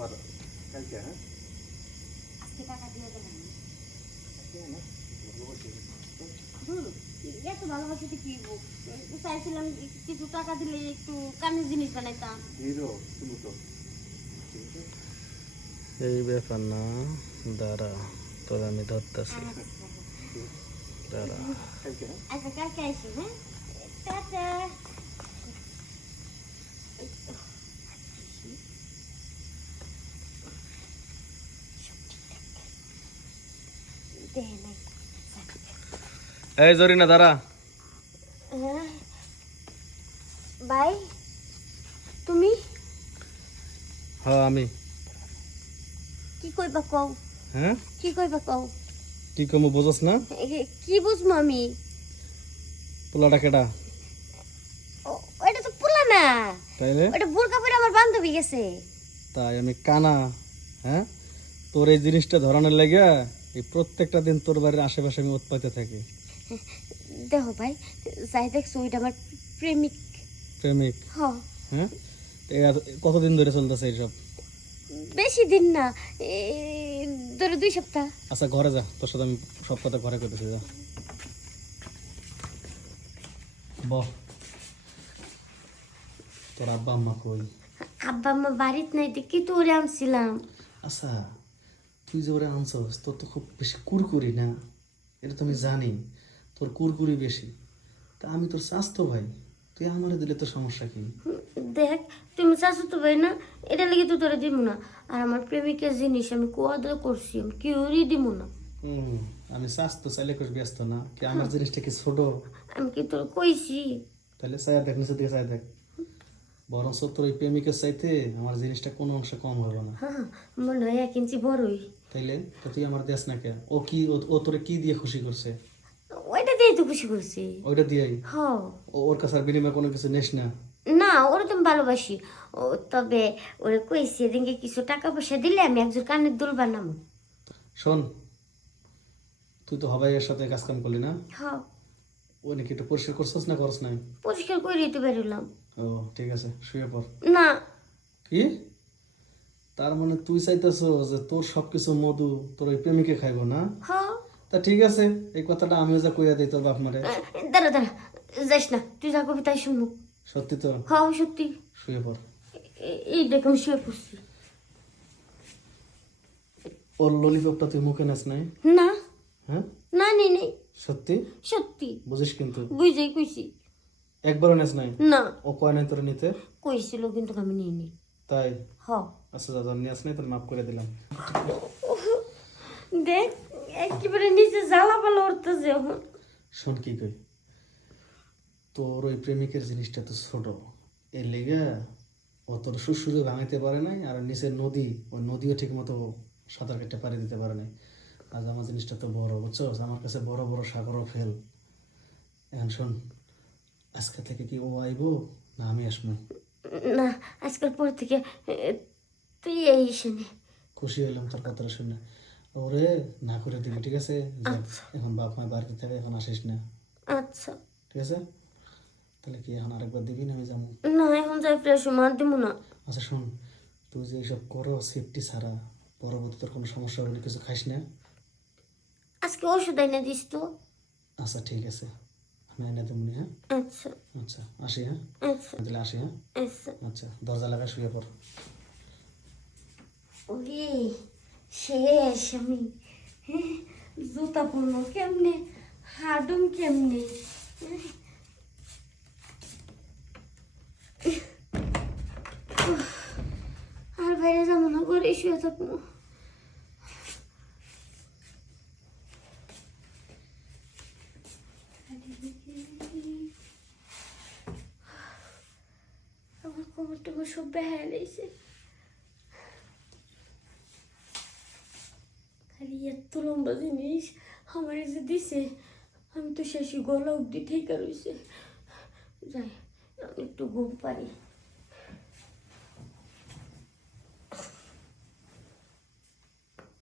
আবার কালকে হ্যাঁ আজকে টাকা দিয়ে দেবেন না এত ভালোবাসাতে কি চাইছিলাম কিছু টাকা দিলে একটু কানের জিনিস বানাইতাম হিরো শুনো তো এই ব্যাপার না দাঁড়া তোর আমি ধরতেছি দাঁড়া কালকে হ্যাঁ আচ্ছা কালকে আসি হ্যাঁ টাটা দেয় নাই এই জরিনা দাঁড়া ভাই তুমি হ্যাঁ আমি কি কইবা কও হ্যাঁ কি কইবা কও কি কমু বোঝস না কি বুঝবো আমি পোলাটা কেডা ওইটা তো পোলা না তাইলে ওইটা বোরকা পরে আমার বান্ধবী গেছে তাই আমি কানা হ্যাঁ তোর এই জিনিসটা ধরানোর লাগিয়া এই প্রত্যেকটা দিন তোর বাড়ির আশেপাশে আমি উৎপাতে থাকি দেখো ভাই যাই দেখছো ওইটা আমার প্রেমিক প্রেমিক হ্যাঁ হ্যাঁ কতদিন ধরে চলতেছে এইসব বেশি দিন না ধরো 2 সপ্তাহ আচ্ছা ঘরে যা তোর সাথে আমি সব কথা ঘরে করতেছি যা বহ তোর আব্বা আম্মা কই আব্বা আম্মা বাড়িতে নাই দেখি তো ওরে আনছিলাম আচ্ছা তুই যে ওরা আনছস তোর তো খুব বেশি কুরকুরি না এটা তো আমি জানি তোর কুরকুরি বেশি তা আমি তোর স্বাস্থ্য ভাই তুই আমারে দিলে তো সমস্যা কি দেখ তুমি চাচ্ছ তো ভাই না এটা লেগে তো তোরা দিব না আর আমার প্রেমিকের জিনিস আমি কোয়াদা করছি আমি কেউরই দিব না আমি স্বাস্থ্য চাইলে কোষ ব্যস্ত না কি আমার জিনিসটা কি ছোট আমি কি তোর কইছি তাহলে চাইয়া দেখ নিচে দিকে চাই দেখ বরং তোর ওই প্রেমিকের চাইতে আমার জিনিসটা কোনো অংশে কম হবে না হ্যাঁ মনে হয় 1 ইঞ্চি বড়ই তাইলে তো তুই আমার দেশ না কে ও কি ও তোরে কি দিয়ে খুশি করছে ওইটা দিয়ে তো খুশি করছি ওইটা দিয়েই হ্যাঁ ওর কাছে আর বিনিময়ে কোনো কিছু নেস না না ওরা তো আমি ভালোবাসি ও তবে ওরে কইছি এদিনকে কিছু টাকা পয়সা দিলে আমি একজন কানের দুল বানাবো শোন তুই তো হবাইয়ের সাথে কাজ কাম করলি না হ্যাঁ ও নাকি একটু পরিষ্কার করছিস না করস নাই পরিষ্কার করে দিতে বেরোলাম ও ঠিক আছে শুয়ে পড় না কি তার মানে তুই চাইতেছ যে তোর সবকিছু মধু তোর ওই প্রেমিকে খাইবো না হ্যাঁ তা ঠিক আছে এই কথাটা আমিও যা কইয়া দিই তোর বাপ মারে দাঁড়া দাঁড়া যাস না তুই যা করবি তাই শুনবো সত্যি তো হ্যাঁ সত্যি শুয়ে পড় এই দেখ আমি শুয়ে পড়ছি ওর ললিপপটা তুই মুখে নাস নাই না হ্যাঁ না নেই সত্যি সত্যি বুঝিস কিন্তু বুঝাই কইছি একবারও নাস নাই না ও কয় নাই তোর নিতে কইছিল কিন্তু আমি নিই নি তাই হ আচ্ছা দাদা নিয়ে আস নাই তোর মাফ করে দিলাম দেখ একেবারে নিচে জ্বালা পালা উঠতেছে এখন শোন কি কই তোর ওই প্রেমিকের জিনিসটা তো ছোট এর লেগে ও তোর শ্বশুরে ভাঙাইতে পারে নাই আর নিচের নদী ওই নদীও ঠিক মতো সাঁতার কেটে পাড়ি দিতে পারে নাই আজ আমার জিনিসটা তো বড় বুঝছো আমার কাছে বড় বড় সাগরও ফেল এখন শোন আজকে থেকে কি ও আইবো না আমি আসবো না আজকাল পর থেকে তুই এই শুনে খুশি হইলাম তোর কথাটা শুনে ওরে না করে দিবি ঠিক আছে যে এখন বাপ মা বাড়িতে থাকে এখন আসিস না আচ্ছা ঠিক আছে তাহলে কি এখন আরেকবার দিবি না আমি যাবো না এখন যাই ফ্রেশ মার দিব না আচ্ছা শোন তুই যে এইসব করো সেফটি ছাড়া পরবর্তী তোর কোনো সমস্যা হবে না কিছু খাইস না আজকে ওষুধ এনে দিস তো আচ্ছা ঠিক আছে আমি এনে দেবো হ্যাঁ আচ্ছা আচ্ছা আসি হ্যাঁ আচ্ছা তাহলে আসি হ্যাঁ আচ্ছা আচ্ছা দরজা লাগা শুয়ে পড় ওরে শেষ আমি জুতা পরবো কেমনে হাডুম কেমনে আর বাইরে যাবো না ঘরে শুয়ে থাকবো আমার কোমর টোমর সব বেহায় লেগেছে খালি এত লম্বা জিনিস আমার যে দিছে আমি তো শেষে গলা অব্দি ঠেকা রয়েছে যাই আমি একটু ঘুম পারি